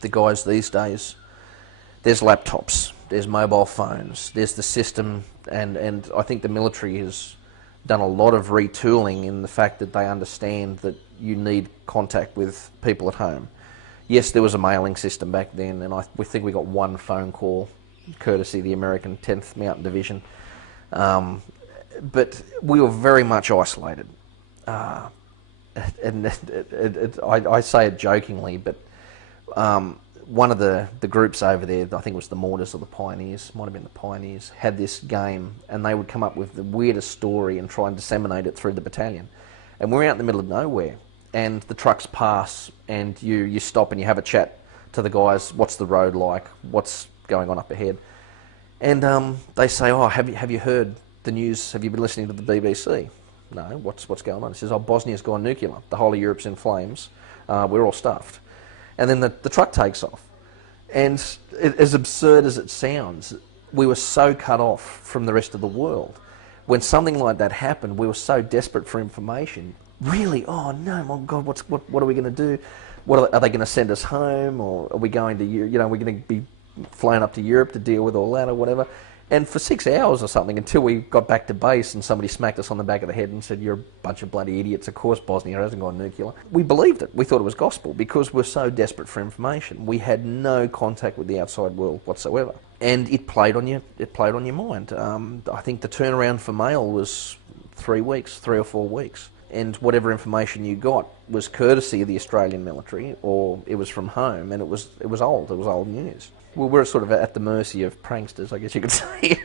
the guys these days, there's laptops, there's mobile phones, there's the system, and I think the military has done a lot of retooling in the fact that they understand that you need contact with people at home. Yes, there was a mailing system back then, and we think we got one phone call, courtesy of the American 10th Mountain Division. But we were very much isolated. And I say it jokingly, but one of the groups over there, I think it was the Mortars or the Pioneers, might have been the Pioneers, had this game, and they would come up with the weirdest story and try and disseminate it through the battalion. And we're out in the middle of nowhere, and the trucks pass, and you stop and you have a chat to the guys, what's the road like, what's going on up ahead. And they say, oh, have you heard the news, have you been listening to the BBC? No, what's going on? He says, oh, Bosnia's gone nuclear, the whole of Europe's in flames, we're all stuffed. And then the truck takes off. And as absurd as it sounds, we were so cut off from the rest of the world. When something like that happened, we were so desperate for information. Really? Oh no, my God, what are we going to do? Are they going to send us home, or are we going to, are we going to be flown up to Europe to deal with all that or whatever? And for 6 hours or something, until we got back to base and somebody smacked us on the back of the head and said, you're a bunch of bloody idiots, of course Bosnia hasn't gone nuclear. We believed it. We thought it was gospel because we're so desperate for information. We had no contact with the outside world whatsoever. And it played on your mind. I think the turnaround for mail was 3 weeks, 3 or 4 weeks. And whatever information you got was courtesy of the Australian military, or it was from home, and it was old news. Well, we're sort of at the mercy of pranksters, I guess you could say.